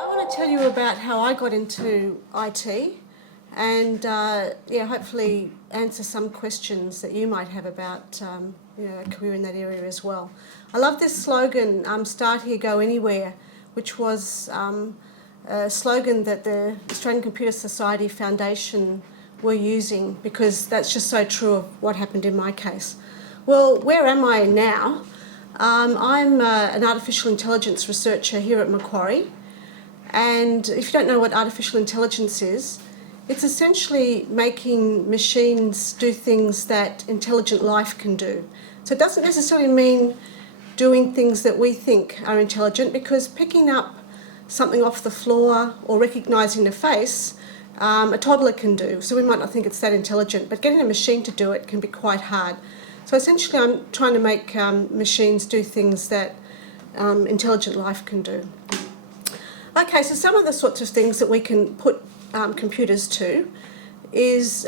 I want to tell you about how I got into IT and hopefully answer some questions that you might have about a career in that area as well. I love this slogan, "Start Here, Go Anywhere," which was a slogan that the Australian Computer Society Foundation were using, because that's just so true of what happened in my case. Well, where am I now? I'm an artificial intelligence researcher here at Macquarie. And if you don't know what artificial intelligence is, it's essentially making machines do things that intelligent life can do. So it doesn't necessarily mean doing things that we think are intelligent, because picking up something off the floor or recognising a face, a toddler can do. So we might not think it's that intelligent, but getting a machine to do it can be quite hard. So essentially I'm trying to make machines do things that intelligent life can do. Okay, so some of the sorts of things that we can put computers to is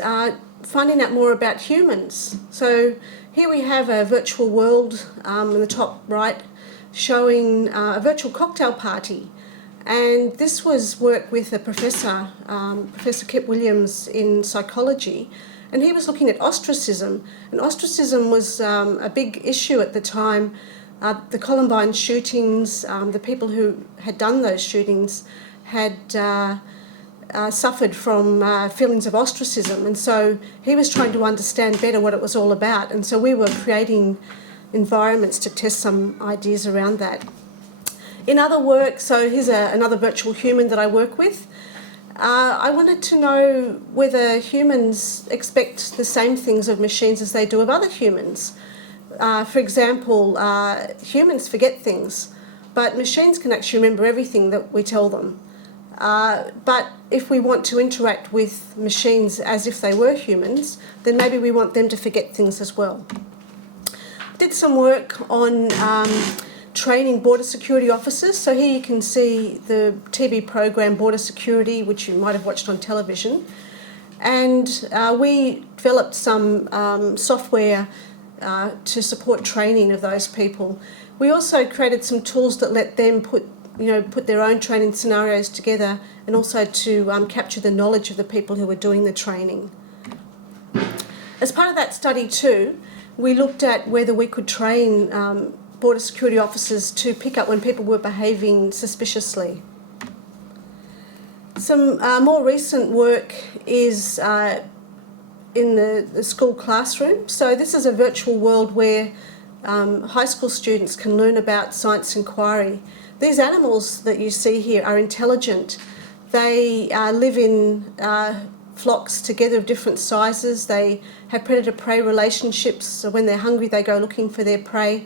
finding out more about humans. So here we have a virtual world in the top right showing a virtual cocktail party. And this was work with a professor, Professor Kip Williams in psychology, and he was looking at ostracism. And ostracism was a big issue at the time. The Columbine shootings, the people who had done those shootings had suffered from feelings of ostracism, and so he was trying to understand better what it was all about, and so we were creating environments to test some ideas around that. In other work, so here's another virtual human that I work with. I wanted to know whether humans expect the same things of machines as they do of other humans. For example, humans forget things, but machines can actually remember everything that we tell them. But if we want to interact with machines as if they were humans, then maybe we want them to forget things as well. I did some work on training border security officers. So here you can see the TV program Border Security, which you might have watched on television. And we developed some software to support training of those people. We also created some tools that let them put their own training scenarios together, and also to capture the knowledge of the people who were doing the training. As part of that study too, we looked at whether we could train border security officers to pick up when people were behaving suspiciously. Some more recent work is in the school classroom. So this is a virtual world where high school students can learn about science inquiry. These animals that you see here are intelligent. They live in flocks together of different sizes. They have predator-prey relationships. So when they're hungry, they go looking for their prey.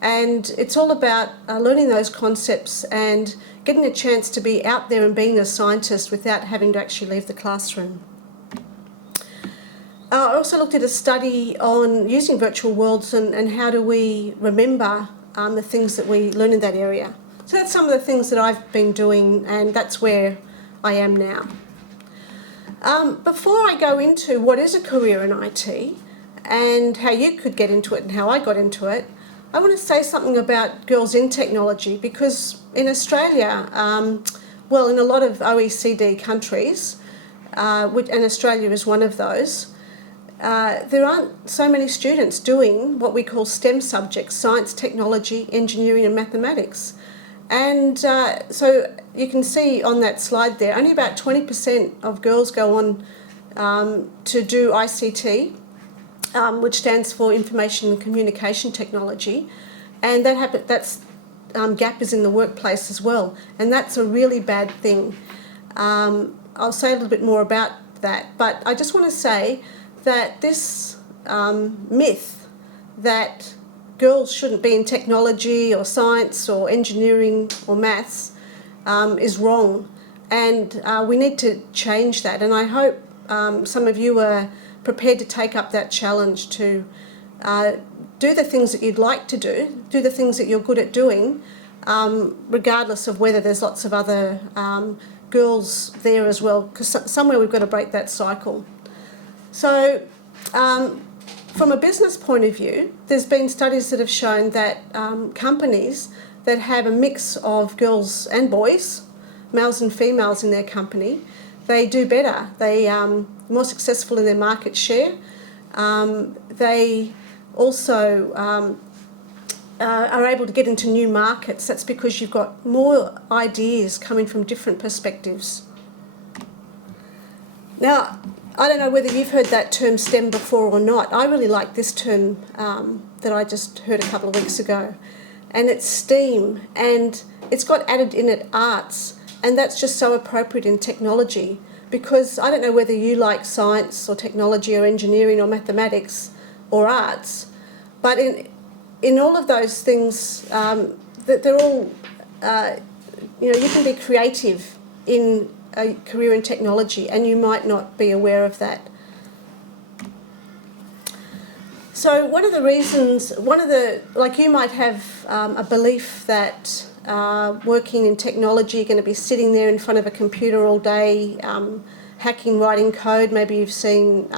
And it's all about learning those concepts and getting a chance to be out there and being a scientist without having to actually leave the classroom. I also looked at a study on using virtual worlds and how do we remember the things that we learn in that area. So that's some of the things that I've been doing, and that's where I am now. Before I go into what is a career in IT and how you could get into it and how I got into it, I want to say something about girls in technology, because in Australia, in a lot of OECD countries, and Australia is one of those, there aren't so many students doing what we call STEM subjects: science, technology, engineering and mathematics. And so you can see on that slide there, only about 20% of girls go on to do ICT, which stands for Information and Communication Technology, and that's gap is in the workplace as well, and that's a really bad thing. I'll say a little bit more about that, but I just want to say that this myth that girls shouldn't be in technology or science or engineering or maths is wrong, and we need to change that. And I hope some of you are prepared to take up that challenge to do the things that you'd like to do the things that you're good at doing, regardless of whether there's lots of other girls there as well, because somewhere we've got to break that cycle. So from a business point of view, there's been studies that have shown that companies that have a mix of girls and boys, males and females in their company, they do better. They are more successful in their market share. They also are able to get into new markets. That's because you've got more ideas coming from different perspectives. Now, I don't know whether you've heard that term STEM before or not. I really like this term that I just heard a couple of weeks ago. And it's STEAM, and it's got added in it arts, and that's just so appropriate in technology, because I don't know whether you like science or technology or engineering or mathematics or arts, but in all of those things, they're all, you can be creative in a career in technology, and you might not be aware of that. So one of the reasons, like you might have a belief that working in technology, you're going to be sitting there in front of a computer all day, hacking, writing code. Maybe you've seen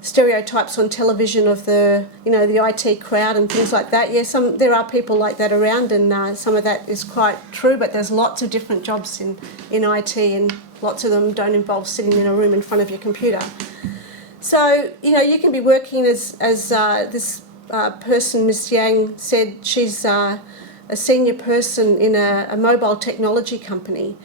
stereotypes on television of the IT crowd and things like that. Yeah, there are people like that around, and some of that is quite true, but there's lots of different jobs in IT, and lots of them don't involve sitting in a room in front of your computer. So, you can be working as this person, Ms. Yang, said. She's a senior person in a mobile technology company.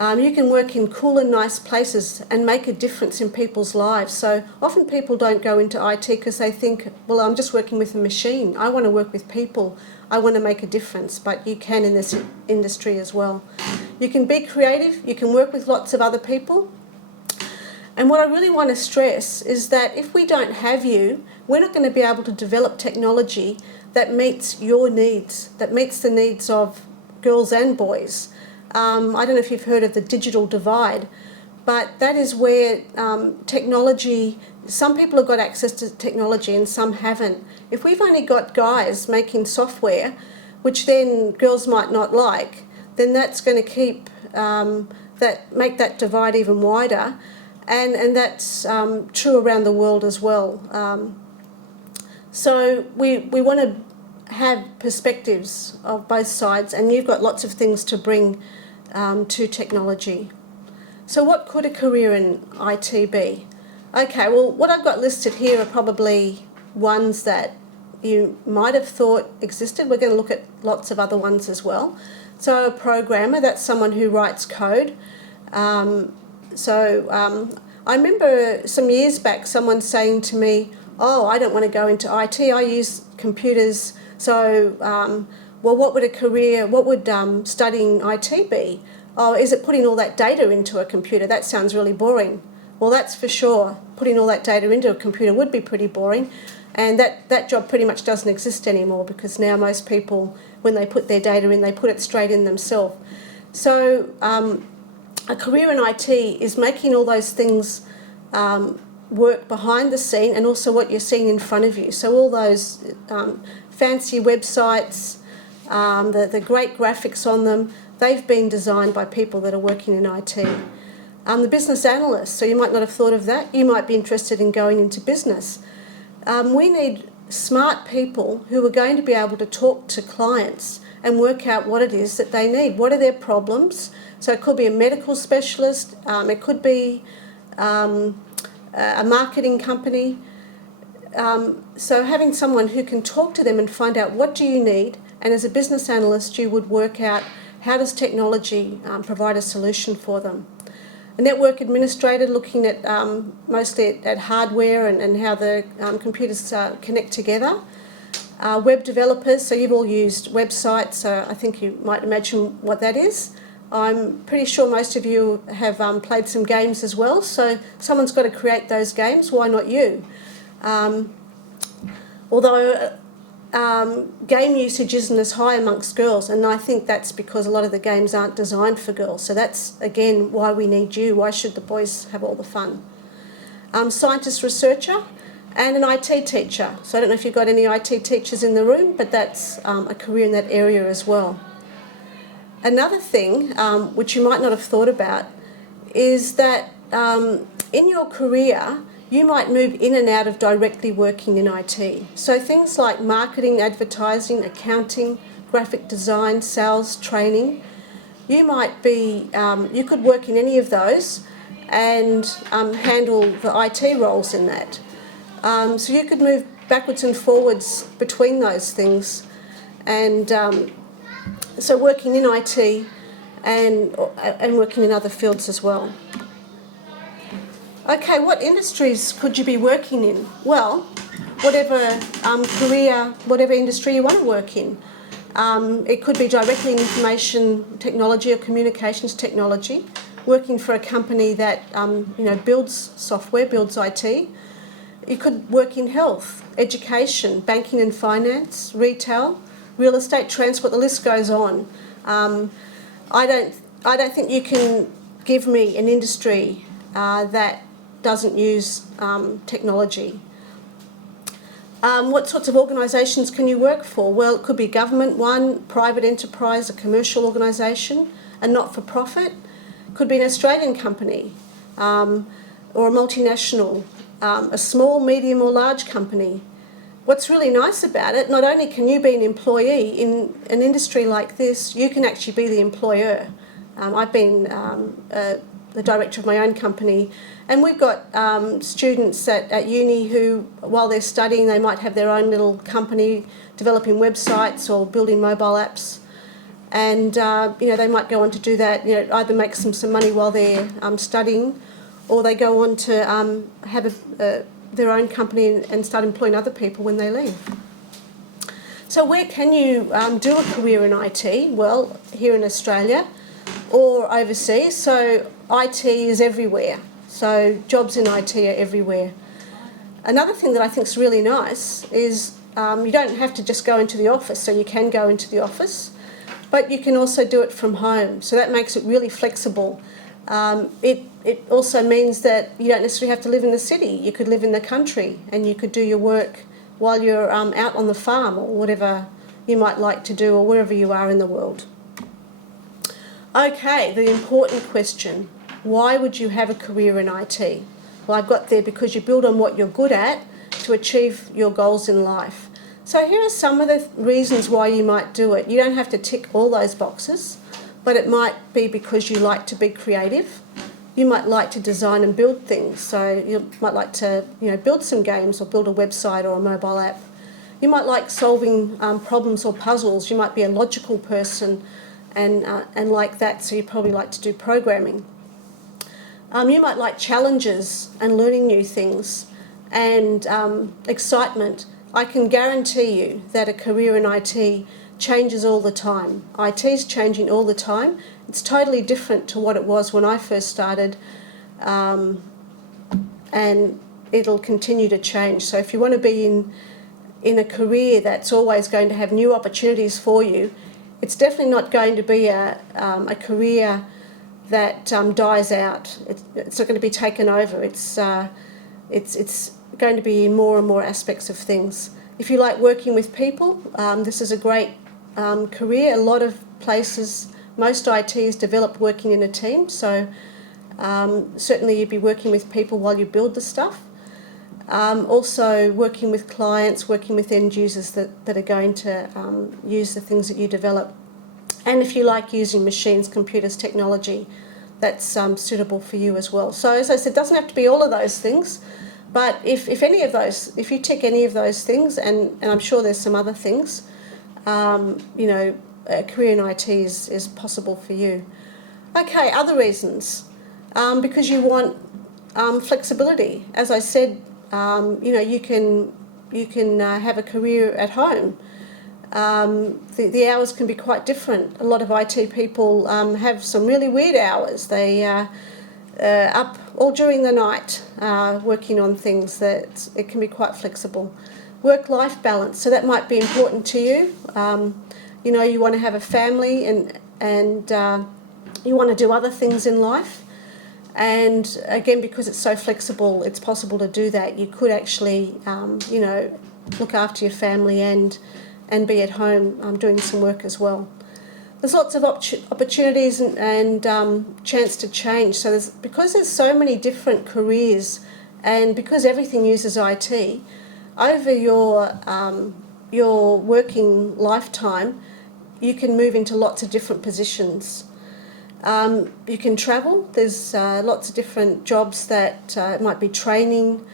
You can work in cool and nice places and make a difference in people's lives. So often people don't go into IT because they think, well, I'm just working with a machine. I want to work with people. I want to make a difference. But you can in this industry as well. You can be creative. You can work with lots of other people. And what I really want to stress is that if we don't have you, we're not going to be able to develop technology that meets your needs, that meets the needs of girls and boys. I don't know if you've heard of the digital divide, but that is where technology, some people have got access to technology and some haven't. If we've only got guys making software, which then girls might not like, then that's going to keep make that divide even wider. And that's true around the world as well. So we want to have perspectives of both sides, and you've got lots of things to bring to technology. So what could a career in IT be? Okay, well, what I've got listed here are probably ones that you might have thought existed. We're going to look at lots of other ones as well. So a programmer, that's someone who writes code. I remember some years back someone saying to me, oh, I don't want to go into IT, I use computers, so, what would studying IT be? Oh, is it putting all that data into a computer? That sounds really boring. Well, that's for sure. Putting all that data into a computer would be pretty boring, and that job pretty much doesn't exist anymore, because now most people, when they put their data in, they put it straight in themselves. So, a career in IT is making all those things work behind the scene, and also what you're seeing in front of you. So all those fancy websites, the great graphics on them, they've been designed by people that are working in IT. The business analyst, so you might not have thought of that. You might be interested in going into business. We need smart people who are going to be able to talk to clients and work out what it is that they need. What are their problems? So it could be a medical specialist, it could be a marketing company. So having someone who can talk to them and find out what do you need, and as a business analyst you would work out how does technology provide a solution for them. A network administrator, looking at mostly at hardware and how the computers connect together. Web developers, so you've all used websites, so I think you might imagine what that is. I'm pretty sure most of you have played some games as well, so someone's got to create those games, why not you? Although game usage isn't as high amongst girls, and I think that's because a lot of the games aren't designed for girls, so that's again why we need you. Why should the boys have all the fun? Scientist, researcher, and an IT teacher. So I don't know if you've got any IT teachers in the room, but that's a career in that area as well. Another thing, which you might not have thought about, is that in your career you might move in and out of directly working in IT. So things like marketing, advertising, accounting, graphic design, sales, training, you might be, you could work in any of those and handle the IT roles in that. So you could move backwards and forwards between those things, and so working in IT and working in other fields as well. Okay, what industries could you be working in? Well, whatever career, whatever industry you want to work in. It could be directly in information technology or communications technology, working for a company that builds software, builds IT. You could work in health, education, banking and finance, retail, real estate, transport. The list goes on. I don't think you can give me an industry that doesn't use technology. What sorts of organisations can you work for? Well, it could be government, one, private enterprise, a commercial organisation, a not-for-profit. It could be an Australian company or a multinational, a small, medium or large company. What's really nice about it, not only can you be an employee in an industry like this, you can actually be the employer. I've been the director of my own company, and we've got students at uni who, while they're studying, they might have their own little company developing websites or building mobile apps, and they might go on to do that. Either makes them some money while they're studying, or they go on to have their own company and start employing other people when they leave. So where can you do a career in IT? Well, here in Australia or overseas. So IT is everywhere. So jobs in IT are everywhere. Another thing that I think is really nice is you don't have to just go into the office. So you can go into the office, but you can also do it from home. So that makes it really flexible. It also means that you don't necessarily have to live in the city. You could live in the country and you could do your work while you're out on the farm or whatever you might like to do, or wherever you are in the world. Okay, the important question. Why would you have a career in IT? Well, I've got there because you build on what you're good at to achieve your goals in life. So here are some of the reasons why you might do it. You don't have to tick all those boxes, but it might be because you like to be creative. You might like to design and build things. So you might like to build some games or build a website or a mobile app. You might like solving problems or puzzles. You might be a logical person and like that, so you probably like to do programming. You might like challenges and learning new things and excitement. I can guarantee you that a career in IT changes all the time. IT is changing all the time. It's totally different to what it was when I first started, and it'll continue to change. So if you want to be in a career that's always going to have new opportunities for you, it's definitely not going to be a career that dies out. It's not going to be taken over. It's going to be in more and more aspects of things. If you like working with people, this is a great career. A lot of places, most ITs develop working in a team, so certainly you'd be working with people while you build the stuff. Also working with clients, working with end users that are going to use the things that you develop. And if you like using machines, computers, technology, that's suitable for you as well. So as I said, it doesn't have to be all of those things, but if you tick any of those things, and I'm sure there's some other things, a career in IT is possible for you. Okay, other reasons. Because you want flexibility. As I said, you can have a career at home. The hours can be quite different. A lot of IT people have some really weird hours. They are up all during the night working on things. That it can be quite flexible. Work-life balance. So that might be important to you. You want to have a family and you want to do other things in life. And again, because it's so flexible, it's possible to do that. You could actually, look after your family and be at home doing some work as well. There's lots of opportunities and chance to change. So because there's so many different careers And because everything uses IT, over your working lifetime, you can move into lots of different positions. You can travel. There's lots of different jobs that it might be training,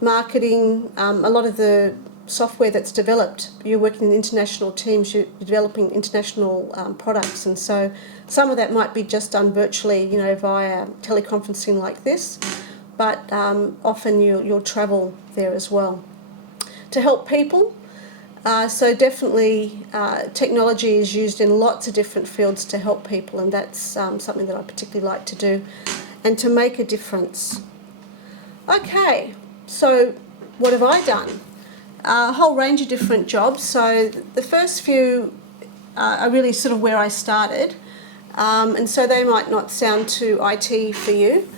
marketing, a lot of the software that's developed, you're working in international teams, you're developing international products, and so some of that might be just done virtually, via teleconferencing like this, but often you'll travel there as well. To help people, so definitely technology is used in lots of different fields to help people, and that's something that I particularly like to do, and to make a difference. Okay, so what have I done? A whole range of different jobs. So the first few are really sort of where I started, and so they might not sound too IT for you,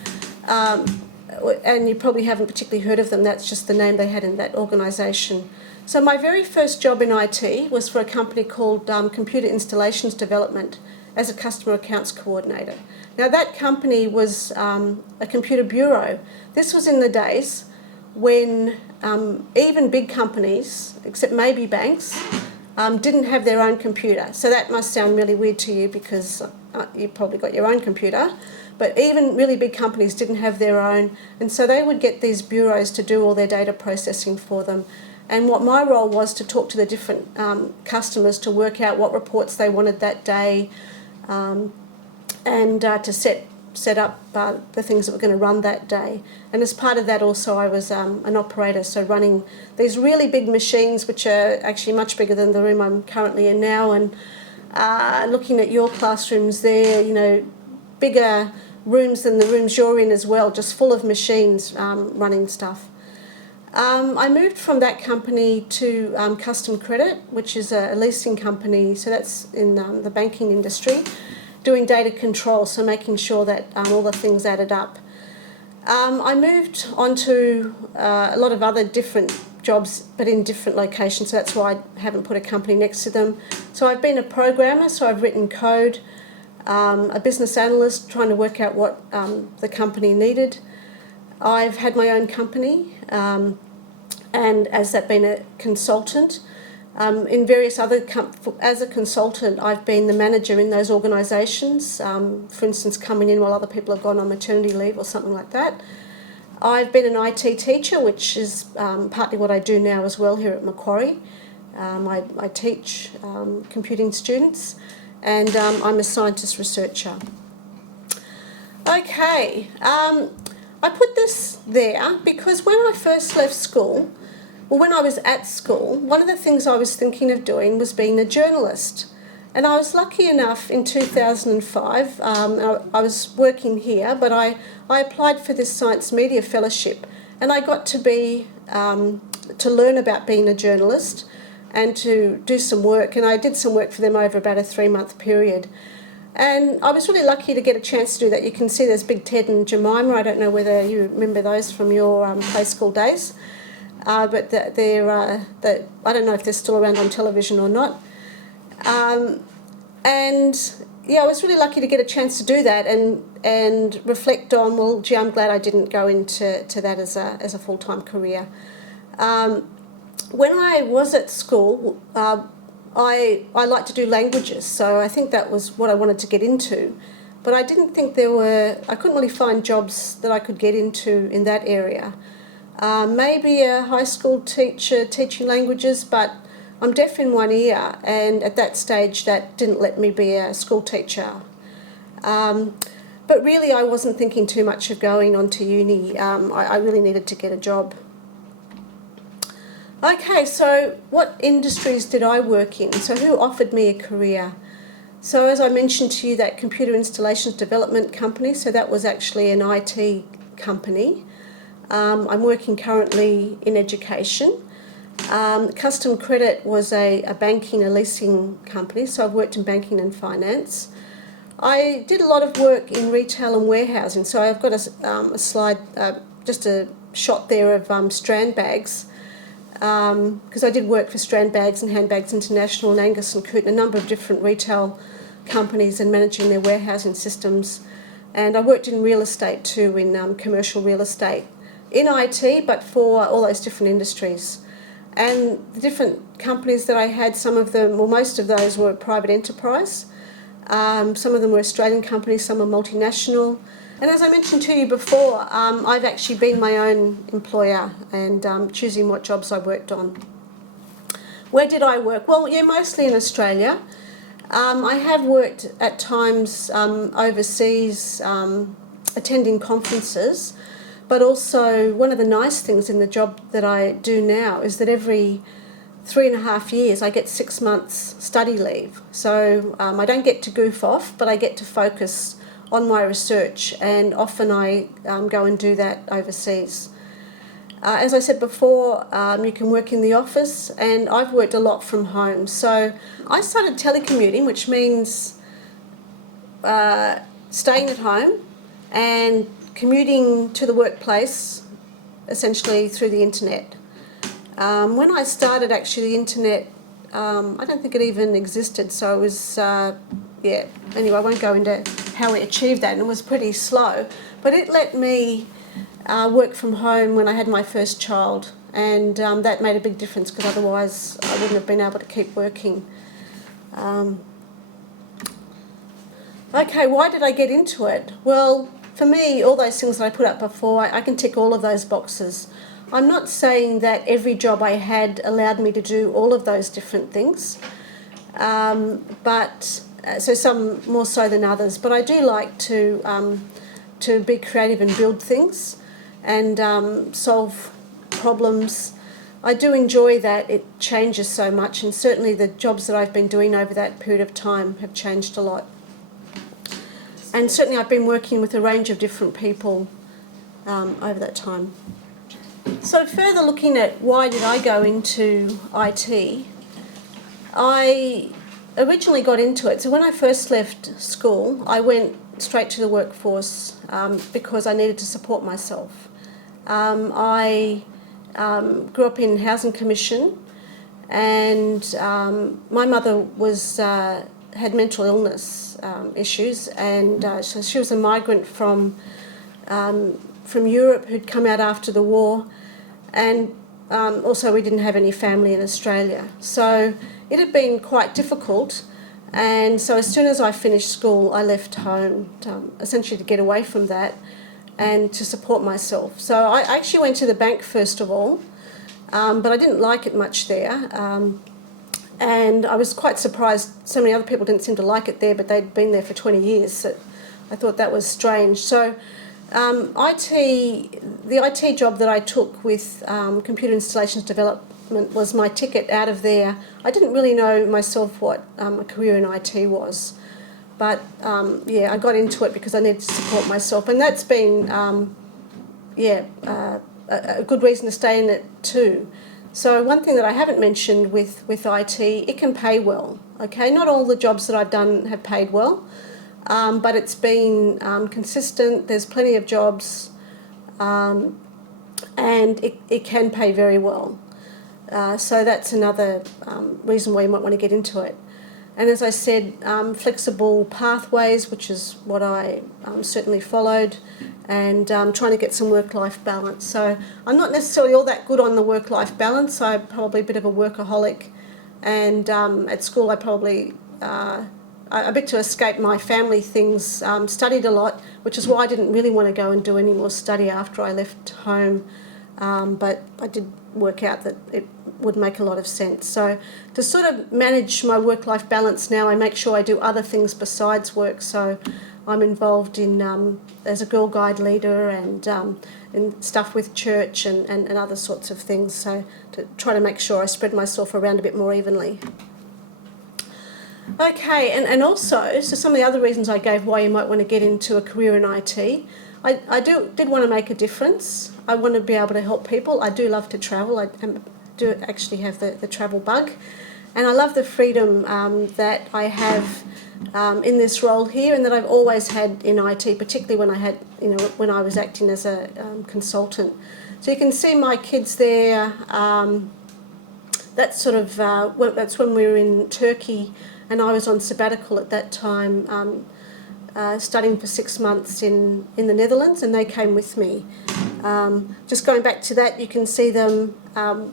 and you probably haven't particularly heard of them. That's just the name they had in that organisation. So my very first job in IT was for a company called Computer Installations Development as a customer accounts coordinator. Now that company was a computer bureau. This was in the days when even big companies, except maybe banks, didn't have their own computer. So that must sound really weird to you because you probably got your own computer. But even really big companies didn't have their own, and so they would get these bureaus to do all their data processing for them. And what my role was to talk to the different customers to work out what reports they wanted that day, and to set up the things that were going to run that day. And as part of that also I was an operator, so running these really big machines, which are actually much bigger than the room I'm currently in now, and looking at your classrooms there, bigger rooms than the rooms you're in as well, just full of machines running stuff. I moved from that company to Custom Credit, which is a leasing company, so that's in the banking industry, doing data control, so making sure that all the things added up. I moved on to a lot of other different jobs, but in different locations, so that's why I haven't put a company next to them. So I've been a programmer, so I've written code, a business analyst trying to work out what the company needed. I've had my own company, and as that been a consultant, in various other as a consultant, I've been the manager in those organisations, for instance, coming in while other people have gone on maternity leave or something like that. I've been an IT teacher, which is partly what I do now as well here at Macquarie. I teach computing students, and I'm a scientist researcher. Okay, I put this there because when I first left school, well, when I was at school, one of the things I was thinking of doing was being a journalist. And I was lucky enough in 2005, I was working here, but I applied for this Science Media Fellowship, and I got to to learn about being a journalist and to do some work, and I did some work for them over about a 3-month period. And I was really lucky to get a chance to do that. You can see there's Big Ted and Jemima. I don't know whether you remember those from your play school days, but they're I don't know if they're still around on television or not. And yeah, I was really lucky to get a chance to do that and reflect on, well, gee, I'm glad I didn't go into that as a full-time career. When I was at school, I like to do languages, so I think that was what I wanted to get into. But I didn't think I couldn't really find jobs that I could get into in that area. Maybe a high school teacher teaching languages, but I'm deaf in one ear, and at that stage that didn't let me be a school teacher. But really I wasn't thinking too much of going on to uni. I really needed to get a job. Okay, so what industries did I work in? So who offered me a career? So as I mentioned to you, that Computer Installations Development company, so that was actually an IT company. I'm working currently in education. Custom Credit was a banking, a leasing company, so I've worked in banking and finance. I did a lot of work in retail and warehousing, so I've got a slide, just a shot there of Strand Bags, because I did work for Strand Bags and Handbags International and Angus and Coote, a number of different retail companies, and managing their warehousing systems. And I worked in real estate too, in commercial real estate, in IT, but for all those different industries. And the different companies that I had, some of them, well, most of those were private enterprise. Some of them were Australian companies, some were multinational. And as I mentioned to you before, I've actually been my own employer and choosing what jobs I worked on. Where did I work? Well, yeah, mostly in Australia. I have worked at times overseas, attending conferences, but also one of the nice things in the job that I do now is that every 3.5 years I get 6 months study leave. So I don't get to goof off, but I get to focus on my research, and often I go and do that overseas. As I said before, you can work in the office, and I've worked a lot from home. So I started telecommuting, which means staying at home and commuting to the workplace essentially through the internet. When I started, actually, the internet, I don't think it even existed, so it was, anyway, I won't go into how we achieved that, and it was pretty slow, but it let me work from home when I had my first child, and that made a big difference because otherwise I wouldn't have been able to keep working. Okay, why did I get into it? Well, for me, all those things that I put up before, I can tick all of those boxes. I'm not saying that every job I had allowed me to do all of those different things, but so some more so than others. But I do like to be creative and build things and solve problems. I do enjoy that. It changes so much, and certainly the jobs that I've been doing over that period of time have changed a lot. And certainly I've been working with a range of different people over that time. So further looking at why did I go into IT, I originally got into it. So when I first left school, I went straight to the workforce because I needed to support myself. I grew up in Housing Commission, and my mother was had mental illness issues, and so she was a migrant from Europe who'd come out after the war, and also we didn't have any family in Australia. So it had been quite difficult, and so as soon as I finished school I left home essentially to get away from that and to support myself. So I actually went to the bank first of all, but I didn't like it much there, and I was quite surprised so many other people didn't seem to like it there, but they'd been there for 20 years, so I thought that was strange. So the IT job that I took with computer installations development was my ticket out of there. I didn't really know myself what a career in IT was, but I got into it because I needed to support myself, and that's been a good reason to stay in it too. So one thing that I haven't mentioned with IT, it can pay well. Okay, not all the jobs that I've done have paid well. But it's been consistent. There's plenty of jobs, and it can pay very well. So that's another reason why you might want to get into it. And as I said, flexible pathways, which is what I certainly followed, and trying to get some work-life balance. So I'm not necessarily all that good on the work-life balance. I'm probably a bit of a workaholic, and at school I probably... a bit to escape my family things, studied a lot, which is why I didn't really want to go and do any more study after I left home, but I did work out that it would make a lot of sense. So to sort of manage my work-life balance now, I make sure I do other things besides work. So I'm involved in as a Girl Guide leader and stuff with church and other sorts of things, so to try to make sure I spread myself around a bit more evenly. Okay, and also, so some of the other reasons I gave why you might want to get into a career in IT, I did want to make a difference. I want to be able to help people. I do love to travel. I do actually have the travel bug. And I love the freedom that I have in this role here, and that I've always had in IT, particularly when I was acting as a consultant. So you can see my kids there. That's sort of that's when we were in Turkey, and I was on sabbatical at that time, studying for 6 months in the Netherlands, and they came with me. Just going back to that, you can see them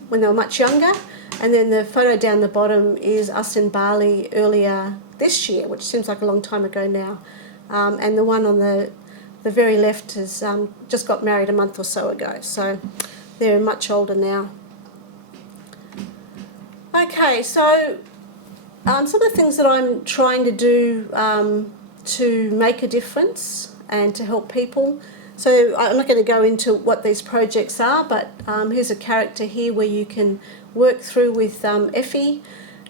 when they were much younger, and then the photo down the bottom is us in Bali earlier this year, which seems like a long time ago now. And the one on the very left has just got married a month or so ago, so they're much older now. Okay, so some of the things that I'm trying to do to make a difference and to help people. So I'm not going to go into what these projects are, but here's a character here where you can work through with Effie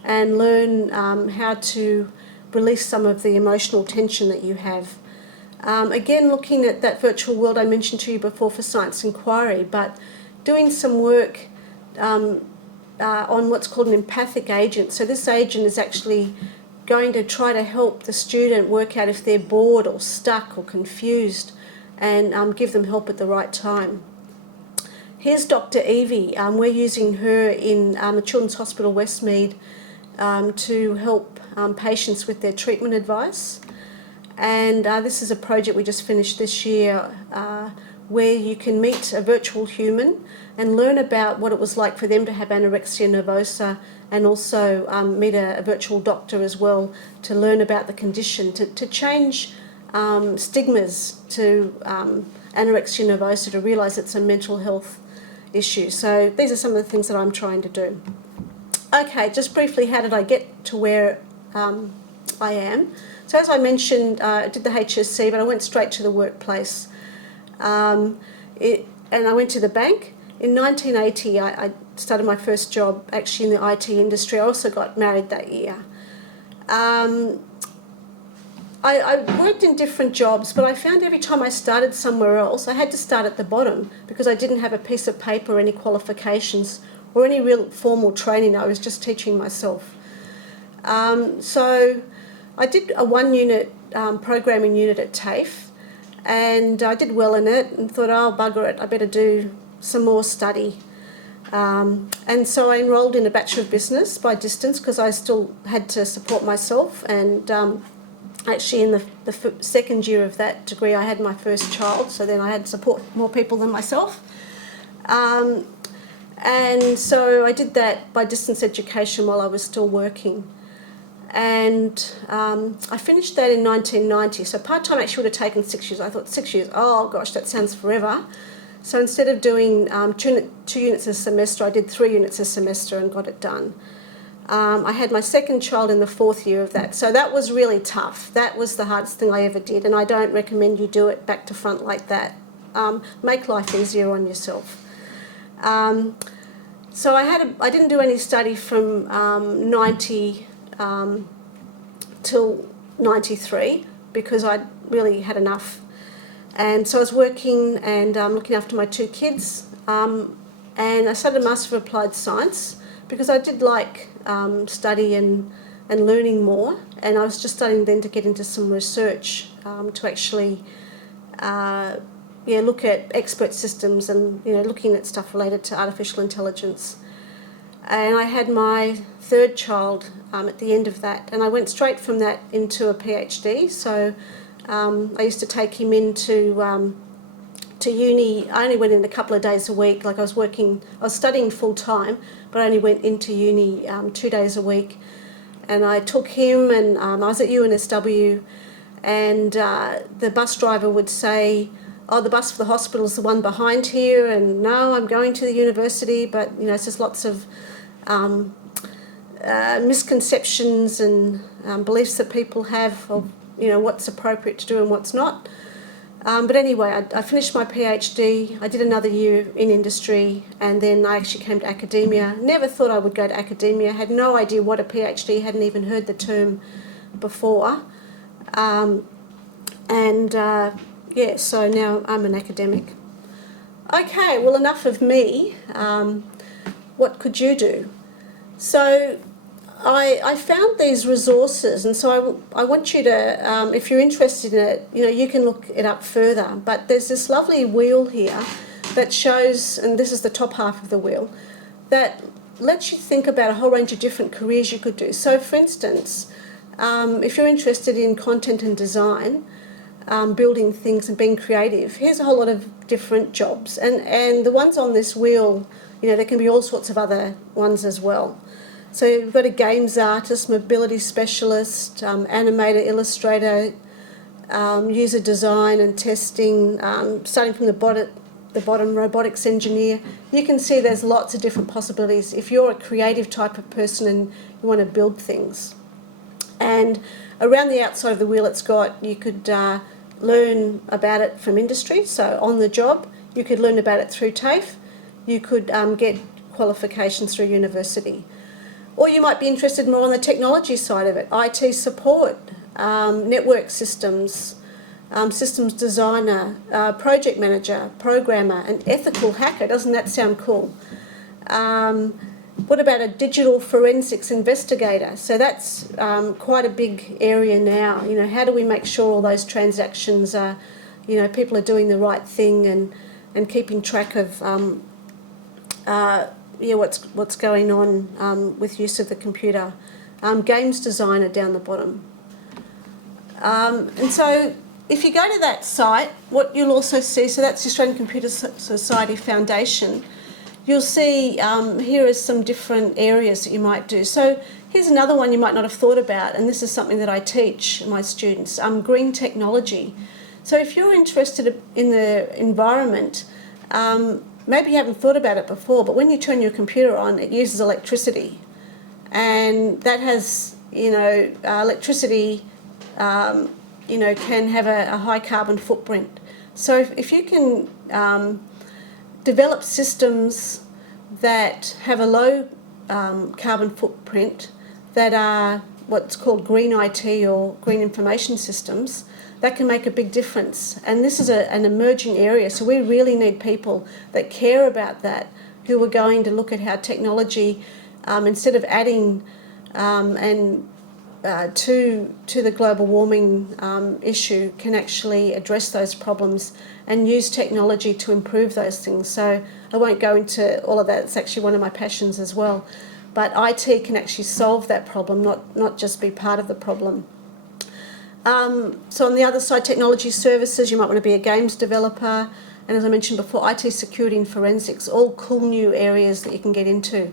and learn how to release some of the emotional tension that you have. Again, looking at that virtual world I mentioned to you before for science inquiry, but doing some work on what's called an empathic agent. So this agent is actually going to try to help the student work out if they're bored or stuck or confused, and give them help at the right time. Here's Dr. Evie. We're using her in the Children's Hospital Westmead to help patients with their treatment advice. And this is a project we just finished this year where you can meet a virtual human and learn about what it was like for them to have anorexia nervosa, and also meet a virtual doctor as well to learn about the condition, to change stigmas to anorexia nervosa, to realise it's a mental health issue. So these are some of the things that I'm trying to do. Okay, just briefly, how did I get to where I am? So as I mentioned, I did the HSC, but I went straight to the workplace. And I went to the bank. In 1980, I started my first job actually in the IT industry. I also got married that year. I worked in different jobs, but I found every time I started somewhere else, I had to start at the bottom because I didn't have a piece of paper, any qualifications, or any real formal training. I was just teaching myself. So I did a one-unit programming unit at TAFE, and I did well in it and thought, oh, bugger it, I better do some more study. And so I enrolled in a Bachelor of Business by distance because I still had to support myself, and actually in the second year of that degree I had my first child, so then I had to support more people than myself. And so I did that by distance education while I was still working. And I finished that in 1990. So part-time actually would have taken 6 years. I thought 6 years, oh gosh, that sounds forever. So instead of doing 2 units a semester, I did 3 units a semester and got it done. I had my second child in the 4th year of that. So that was really tough. That was the hardest thing I ever did, and I don't recommend you do it back to front like that. Make life easier on yourself. So I didn't do any study from 90 till 93 because I really had enough. And so I was working and looking after my 2 kids, and I started a Master of Applied Science because I did like study and learning more, and I was just starting then to get into some research to actually look at expert systems and looking at stuff related to artificial intelligence. And I had my 3rd child at the end of that, and I went straight from that into a PhD. So I used to take him into to uni. I only went in a couple of days a week. Like I was studying full time, but I only went into uni 2 days a week. And I took him, and I was at UNSW, and the bus driver would say, oh, the bus for the hospital is the one behind here, and no, I'm going to the university, but it's just lots of misconceptions and beliefs that people have of what's appropriate to do and what's not. But anyway, I finished my PhD. I did another year in industry, and then I actually came to academia. Never thought I would go to academia. Had no idea what a PhD. Hadn't even heard the term before. So now I'm an academic. Okay, well, enough of me. What could you do? So I found these resources, and so I want you to, if you're interested in it, you can look it up further. But there's this lovely wheel here that shows, and this is the top half of the wheel, that lets you think about a whole range of different careers you could do. So, for instance, if you're interested in content and design, building things and being creative. Here's a whole lot of different jobs. And the ones on this wheel, there can be all sorts of other ones as well. So you've got a games artist, mobility specialist, animator, illustrator, user design and testing, starting from the bottom, robotics engineer. You can see there's lots of different possibilities if you're a creative type of person and you want to build things. And around the outside of the wheel you could learn about it from industry, so on the job. You could learn about it through TAFE. You could get qualifications through university. Or you might be interested more on the technology side of it, IT support, network systems, systems designer, project manager, programmer, an ethical hacker. Doesn't that sound cool? What about a digital forensics investigator? So that's quite a big area now. How do we make sure all those transactions are, people are doing the right thing and keeping track of what's going on with use of the computer. Games designer down the bottom. And so if you go to that site, what you'll also see, so that's the Australian Computer Society Foundation, you'll see here are some different areas that you might do. So here's another one you might not have thought about, and this is something that I teach my students, green technology. So if you're interested in the environment, maybe you haven't thought about it before, but when you turn your computer on, it uses electricity. And that has, electricity, can have a high carbon footprint. So if you can develop systems that have a low carbon footprint, that are what's called green IT or green information systems, that can make a big difference. And this is an emerging area, so we really need people that care about that, who are going to look at how technology, instead of adding to the global warming issue, can actually address those problems and use technology to improve those things. So I won't go into all of that. It's actually one of my passions as well. But IT can actually solve that problem, not just be part of the problem. So on the other side, technology services, you might want to be a games developer. And as I mentioned before, IT security and forensics, all cool new areas that you can get into.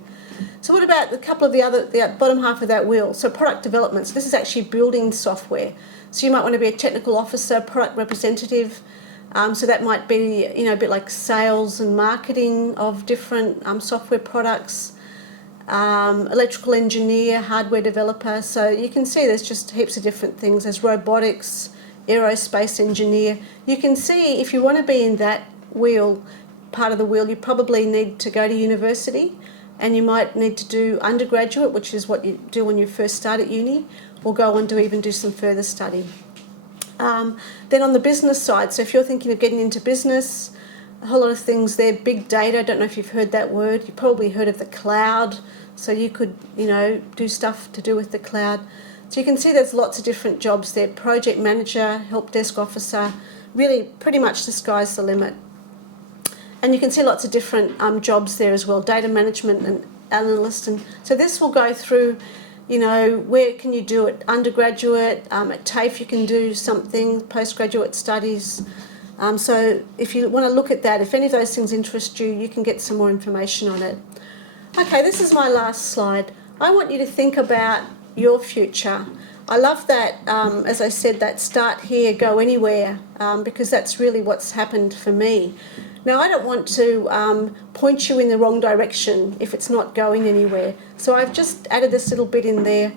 So what about a couple of the bottom half of that wheel? So product development. So this is actually building software. So you might want to be a technical officer, product representative. So that might be, a bit like sales and marketing of different software products. Electrical engineer, hardware developer. So you can see there's just heaps of different things. There's robotics, aerospace engineer. You can see if you want to be in that wheel, part of the wheel, you probably need to go to university, and you might need to do undergraduate, which is what you do when you first start at uni, or go on to even do some further study. Then on the business side, so if you're thinking of getting into business, a whole lot of things there. Big data, I don't know if you've heard that word. You've probably heard of the cloud. So you could, do stuff to do with the cloud. So you can see there's lots of different jobs there. Project manager, help desk officer, really pretty much the sky's the limit. And you can see lots of different jobs there as well, data management and analyst. And so this will go through, where can you do it? Undergraduate, at TAFE you can do something, postgraduate studies. So if you want to look at that, if any of those things interest you, you can get some more information on it. Okay, this is my last slide. I want you to think about your future. I love that, as I said, that start here, go anywhere, because that's really what's happened for me. Now, I don't want to point you in the wrong direction if it's not going anywhere. So I've just added this little bit in there.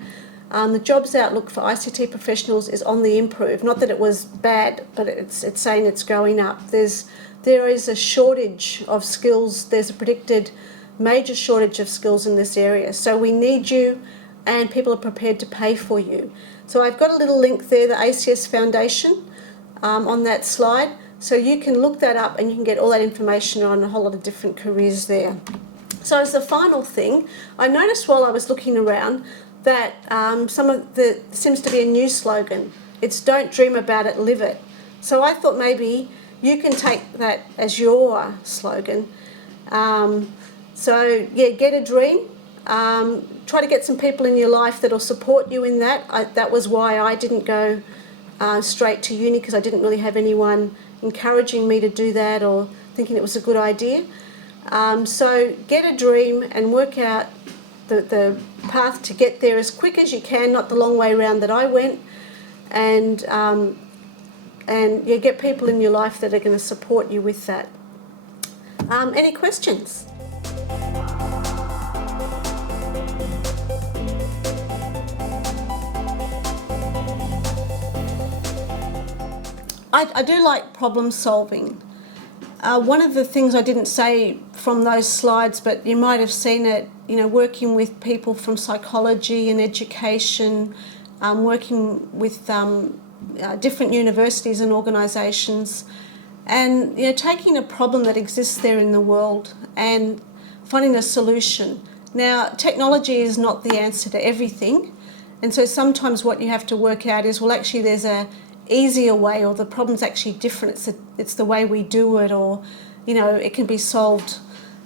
The jobs outlook for ICT professionals is on the improve. Not that it was bad, but it's saying it's going up. There is a shortage of skills. There's a predicted major shortage of skills in this area. So we need you, and people are prepared to pay for you. So I've got a little link there, the ACS Foundation, on that slide. So you can look that up and you can get all that information on a whole lot of different careers there. So as the final thing, I noticed while I was looking around that seems to be a new slogan. It's don't dream about it, live it. So I thought maybe you can take that as your slogan. Get a dream. Try to get some people in your life that'll support you in that. That was why I didn't go straight to uni because I didn't really have anyone encouraging me to do that or thinking it was a good idea. So get a dream and work out the path to get there as quick as you can, not the long way around that I went, and you get people in your life that are going to support you with that. Any questions? I do like problem solving. One of the things I didn't say from those slides, but you might have seen it, working with people from psychology and education, working with different universities and organisations, and taking a problem that exists there in the world and finding a solution. Now, technology is not the answer to everything, and so sometimes what you have to work out is, well, actually there's a easier way, or the problem's actually different. It's the way we do it, or it can be solved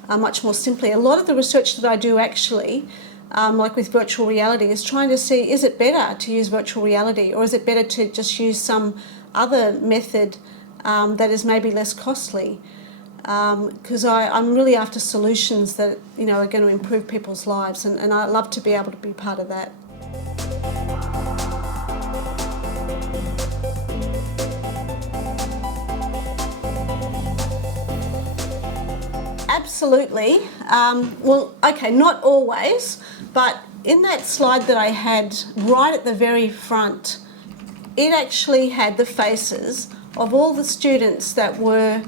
much more simply. A lot of the research that I do actually, like with virtual reality, is trying to see, is it better to use virtual reality, or is it better to just use some other method that is maybe less costly? Because I'm really after solutions that are going to improve people's lives, and I love to be able to be part of that. Absolutely. Well, okay, not always, but in that slide that I had right at the very front, it actually had the faces of all the students that were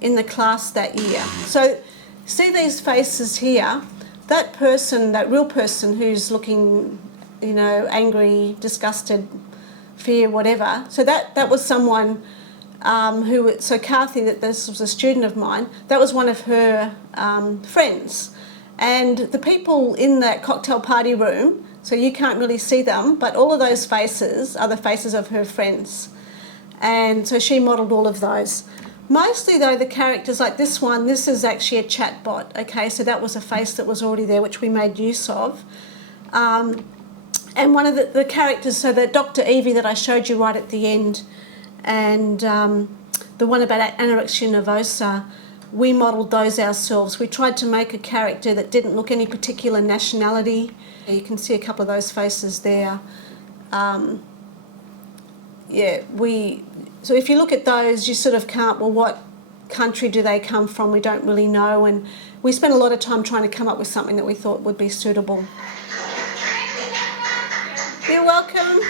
in the class that year. So see these faces here, that person, that real person who's looking, angry, disgusted, fear, whatever. So that was someone so Kathy, that this was a student of mine, that was one of her friends. And the people in that cocktail party room, so you can't really see them, but all of those faces are the faces of her friends. And so she modelled all of those. Mostly though, the characters like this one, this is actually a chat bot, okay? So that was a face that was already there, which we made use of. And one of the characters, so the Dr. Evie that I showed you right at the end, and the one about anorexia nervosa, we modelled those ourselves. We tried to make a character that didn't look any particular nationality. You can see a couple of those faces there. So if you look at those, you sort of can't, well, what country do they come from? We don't really know, and we spent a lot of time trying to come up with something that we thought would be suitable. You're welcome.